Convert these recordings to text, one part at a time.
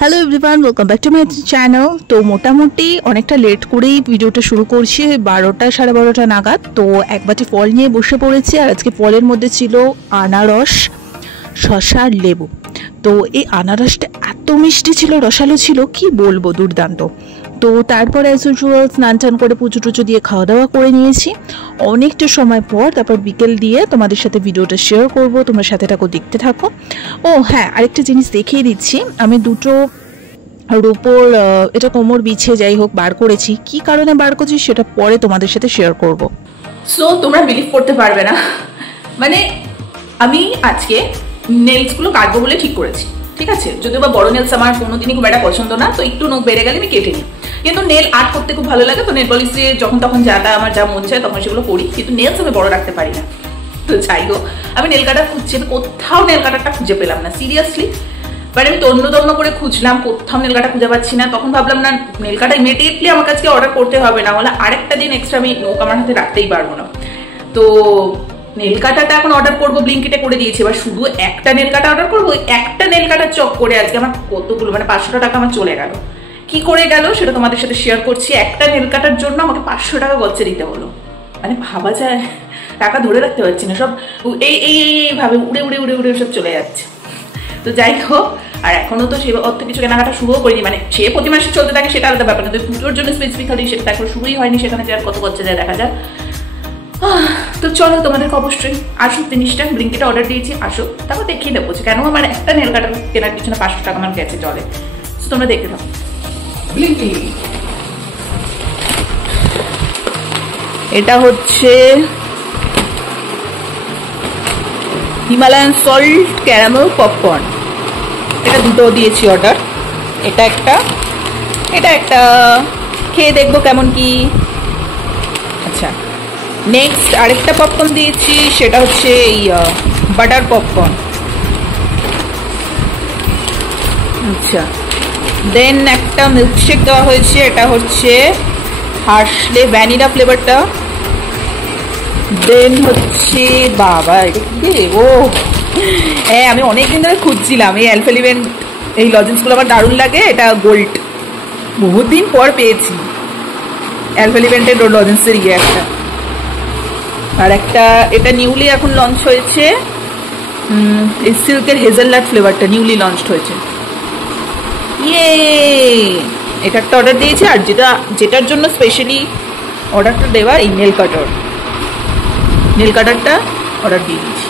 Hello everyone, welcome back to my channel. তো মোটামুটি অনেকটা লেট করেই ভিডিওটা শুরু করছি, 12টা 12:30 নাগাদ। তো এক বাটি ফল নিয়ে বসে পড়েছি, আর আজকে ফলের মধ্যে ছিল আনারস, শসা আর লেবু। তো এই আনারসটা এত মিষ্টি ছিল, রসালো ছিল, কি বলবো, দুর্দান্ত। তো তারপর অ্যাজ ইউজুয়াল স্নান টান করে পুজো টুজো দিয়ে খাওয়া দাওয়া করে নিয়েছি অনেকটা সময় পর। তারপর বিকেল দিয়ে তোমাদের সাথে ভিডিওটা শেয়ার করব, তোমরা সাথে থাকো, দেখতে থাকো। ও হ্যাঁ, আরেকটা জিনিস দেখিয়ে দিচ্ছি, আমি দুটো রূপোর এটা কোমর বিছে যাই হোক বার করেছি। কি কারণে বার করছি সেটা পরে তোমাদের সাথে শেয়ার করব। সো তোমরা বিলিভ করতে পারবে না, মানে আমি আজকে নেলসগুলো কাটবো বলে ঠিক করেছি, ঠিক আছে। যদিও বা বড় নেলস আমার কোনোদিনই খুব একটা পছন্দ না, তো একটু নখ বেড়ে গেলে আমি কেটে নিই। কিন্তু নেল আর্ট করতে খুব ভালো লাগে, তো নেল পলিশ দিয়ে যখন তখন যাটা আমার যা মন চায় তখন সেগুলো করি, কিন্তু নেলস আমি বড় রাখতে পারি না। তো যাই হোক, আমি নেল কাটার খুঁজছি, কোথাও নেল কাটারটা খুঁজে পেলাম না, সিরিয়াসলি। বাট আমি তন্ন করে খুঁজলাম, কোথাও নেল কাটা খুঁজে পাচ্ছি না। তখন ভাবলাম না, নেল কাটা ইমিডিয়েটলি আমার কাছে অর্ডার করতে হবে, না হলে আরেকটা দিন এক্সট্রা আমি নখ আমার হাতে রাখতেই পারবো না। তো নেল কাটাটা এখন অর্ডার করবো, ব্লিঙ্কিটে করে দিয়েছি। এবার শুধু একটা নেল কাটা অর্ডার করবো, একটা নেল কাটার চক করে আজকে আমার কতগুলো, মানে 500 টাকা আমার চলে গেল। কি করে গেল সেটা তোমাদের সাথে শেয়ার করছি। একটা নেল কাটার জন্য আমাকে 500 টাকা গচ্চে দিতে হলো, মানে ভাবা যায়, টাকা ধরে রাখতে পারছি না, সব এইভাবে উড়ে উড়ে উড়ে উড়ে সব চলে যাচ্ছে। তো যাই হোক, আর এখনো তো সে অর্থ কিছু কেনাকাটা শুরুও করিনি, মানে সে প্রতি মাসে চলতে থাকে সেটা আলাদা ব্যাপার, কিন্তু পুজোর জন্য স্পেসিফিক্যালি সেটা এখন শুরুই হয়নি, সেখানে যে আর কত গচ্চে যায় দেখা যায়। তো চলো, তোমাদেরকে অবশ্যই আসুক জিনিসটা, ব্লিঙ্কিটে অর্ডার দিয়েছি, আসুক, তারপর দেখিয়ে দেবো কেন আমার একটা নেল কাটার কেনার পিছনে 500 টাকা আমার গেছে চলে। তোমরা দেখতে থাকো। এটা হচ্ছে হিমালয়ান সল্ট ক্যারামেল পপকর্ন, এটা দুটো দিয়েছি অর্ডার। এটা একটা খেয়ে দেখবো কেমন কি। আচ্ছা, নেক্সট আরেকটা পপকর্ন দিয়েছি, সেটা হচ্ছে এই বাটার পপকর্ন। আচ্ছা, দেন একটা মিল্কশেক দেওয়া হয়েছে, এটা হচ্ছে হার্শলে ভ্যানিলা ফ্লেভারটা। দেন হচ্ছে বাবা, এটা কি, ও হ্যাঁ, আমি অনেকদিন ধরে খুঁজছিলাম এই অ্যালফেলিবেন, এই লজেন্সগুলো আমার দারুণ লাগে, এটা গোল্ড, বহুত দিন পর পেয়েছি অ্যালফেলিবেন্টের লজেন্সের একটা। আর একটা, এটা নিউলি এখন লঞ্চ হয়েছে, এই সিল্কের হেজেলনাট ফ্লেভারটা নিউলি লঞ্চ হয়েছে। ইয়ে, এটা একটা অর্ডার দিয়েছি। আর যেটার জন্য স্পেশালি অর্ডারটা দেওয়া, এই নেল কাটারটা অর্ডার দিয়ে দিয়েছি।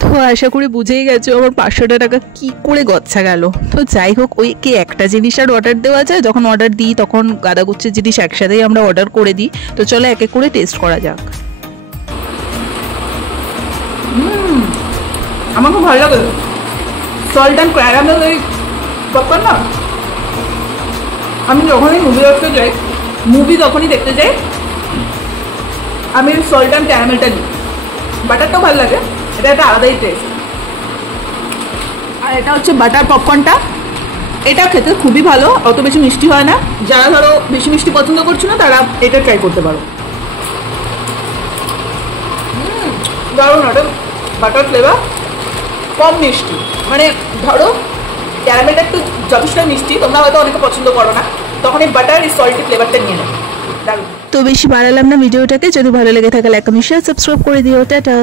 তো আশা করি বুঝেই গেছো আমার 500 টাকা কি করে গচ্ছা গেল। তো যাই হোক, ওই কি একটা জিনিস আর অর্ডার দেওয়া যায়, যখন অর্ডার দিই তখন গাদাগুচ্ছের জিনিস একসাথেই আমরা অর্ডার করে দিই। তো চলো এক এক করে টেস্ট করা যাক। আমার খুব ভালো লাগে সল্ট অ্যান্ড ক্যারামেল এই পপকর্ন না। আমি যখনই মুভি দেখতে যাই আমি সল্ট অ্যান্ড ক্যারামেলটা নিই। বাটারটাও ভালো লাগে, এটা একটা আলাদাই টেস্ট। আর এটা হচ্ছে বাটার পপকর্নটা, এটা খেতে খুবই ভালো, অত বেশি মিষ্টি হয় না। যারা ধরো বেশি মিষ্টি পছন্দ করছো না, তারা এটা ট্রাই করতে পারো। দারুণ, ওটা বাটার ফ্লেভার, কম মিষ্টি, মানে ধরো ক্যারামেলটা একটু যথেষ্ট মিষ্টি, তোমরা হয়তো অনেকে পছন্দ করো না, তখন এই বাটার এই সল্টি ফ্লেভারটা নিয়ে নেবে। তো বেশি বাড়ালাম না ভিডিওটাকে, যদি ভালো লেগে থাকে লাইক কমেন্ট শেয়ার সাবস্ক্রাইব করে দিও। টাটা।